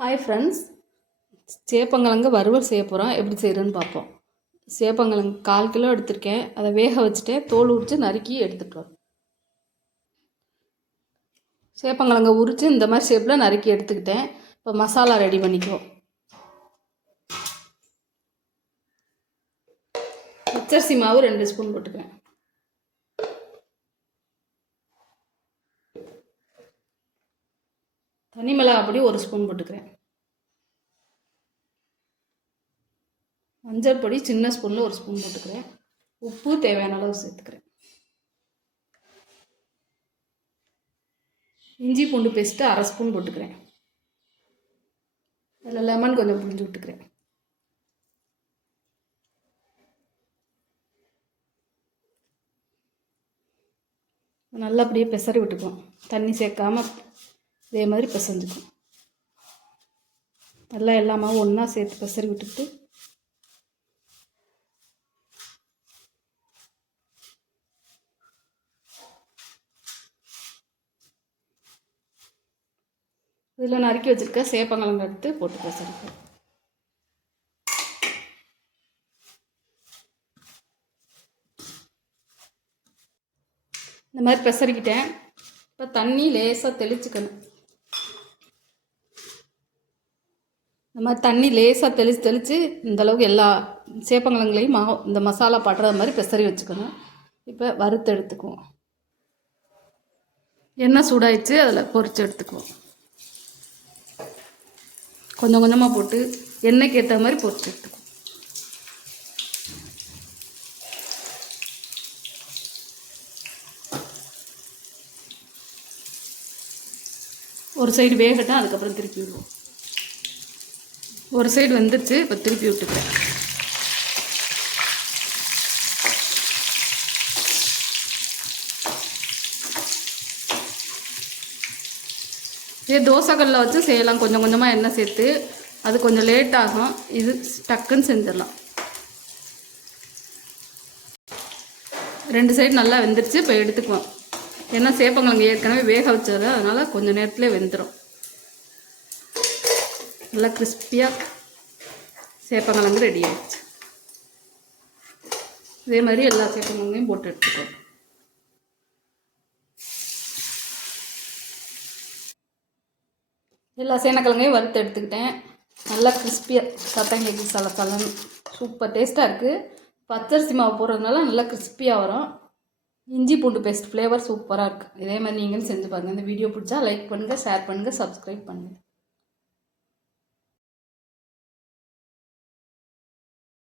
Hi friends, சேப்பங்கிழங்கு வறுவல் செய்ய போகிறோம். எப்படி செய்கிறேன்னு பார்ப்போம். சேப்பங்கிழங்கு 1/4 கிலோ எடுத்திருக்கேன். அதை வேக வச்சுட்டேன். தோல் உரித்து நறுக்கி எடுத்துகிட்டு வரோம். சேப்பங்கிழங்கை உரித்து இந்த மாதிரி ஷேப்பில் நறுக்கி எடுத்துக்கிட்டேன். இப்போ மசாலா ரெடி பண்ணிக்குவோம். பச்சரிசி மாவு 2 ஸ்பூன் போட்டுக்கிறேன். தனி மிளகாய் பொடி 1 ஸ்பூன் போட்டுக்கிறேன். மஞ்சள் பொடி சின்ன ஸ்பூனில் 1 ஸ்பூன் போட்டுக்கிறேன். உப்பு தேவையான அளவு சேர்த்துக்கிறேன். இஞ்சி பூண்டு பேஸ்ட்டு 1/2 ஸ்பூன் போட்டுக்கிறேன். அதில் லெமன் கொஞ்சம் புழிஞ்சு விட்டுக்கிறேன். நல்லா அப்படியே பெசரி விட்டுக்குவோம். தண்ணி சேர்க்காமல் இதே மாதிரி பிசைஞ்சுக்கும். நல்லா எல்லா மாவும் ஒன்றா சேர்த்து பெசரி விட்டுக்கிட்டு இதில் நறுக்கி வச்சுருக்க சேப்பங்கிழங்கு எடுத்து போட்டு பெசரிப்போம். இந்த மாதிரி பெசரிக்கிட்டேன். இப்போ தண்ணி லேசாக தெளிச்சுக்கணும். இந்த மாதிரி தண்ணி லேசாக தெளித்து இந்தளவுக்கு எல்லா சேப்பங்கிழங்குலையும் இந்த மசாலா படுற மாதிரி பெசரி வச்சுக்கணும். இப்போ வறுத்து எடுத்துக்குவோம். எண்ணெய் சூடாயிடுச்சு, அதில் பொரித்து எடுத்துக்குவோம். கொஞ்சம் கொஞ்சமாக போட்டு எண்ணெய்க்கு ஏற்ற மாதிரி பொரித்து எடுத்துக்குவோம். ஒரு சைடு வேகட்டும், அதுக்கப்புறம் திருப்பி விடுவோம். ஒரு சைடு வந்துடுச்சு, இப்போ திருப்பி விட்டுக்கிறேன். இதே தோசைக்கல்லில் வச்சு செய்யலாம். கொஞ்சம் கொஞ்சமாக எண்ணெய் சேர்த்து. அது கொஞ்சம் லேட் ஆகும். இது டக்குன்னு செஞ்சிடலாம். 2 சைடு நல்லா வெந்துருச்சு. இப்போ எடுத்துக்குவோம். ஏன்னா சேப்பங்கிழங்கு ஏற்கனவே வேக வச்சது, அதனால் கொஞ்சம் நேரத்தில் வெந்துடும். நல்லா கிறிஸ்பியாக சேப்பங்கிழங்கு ரெடி ஆகிடுச்சு. இதே மாதிரி எல்லா சேப்பங்கிழங்கையும் போட்டு எடுத்துக்குவோம். எல்லா சேனக்கிழங்கையும் வறுத்து எடுத்துக்கிட்டேன். நல்லா கிறிஸ்பியாக சத்தம் கேட்குது, சலசலன்னு சூப்பர் டேஸ்ட்டாக இருக்குது. பச்சரிசி மாவு போடுறதுனால நல்லா கிறிஸ்பியாக வரும். இஞ்சி பூண்டு பேஸ்ட் ஃப்ளேவர் சூப்பராக இருக்குது. இதே மாதிரி நீங்களும் செஞ்சு பாருங்கள். இந்த வீடியோ பிடிச்சா லைக் பண்ணுங்கள், ஷேர் பண்ணுங்கள், சப்ஸ்கிரைப் பண்ணுங்கள்.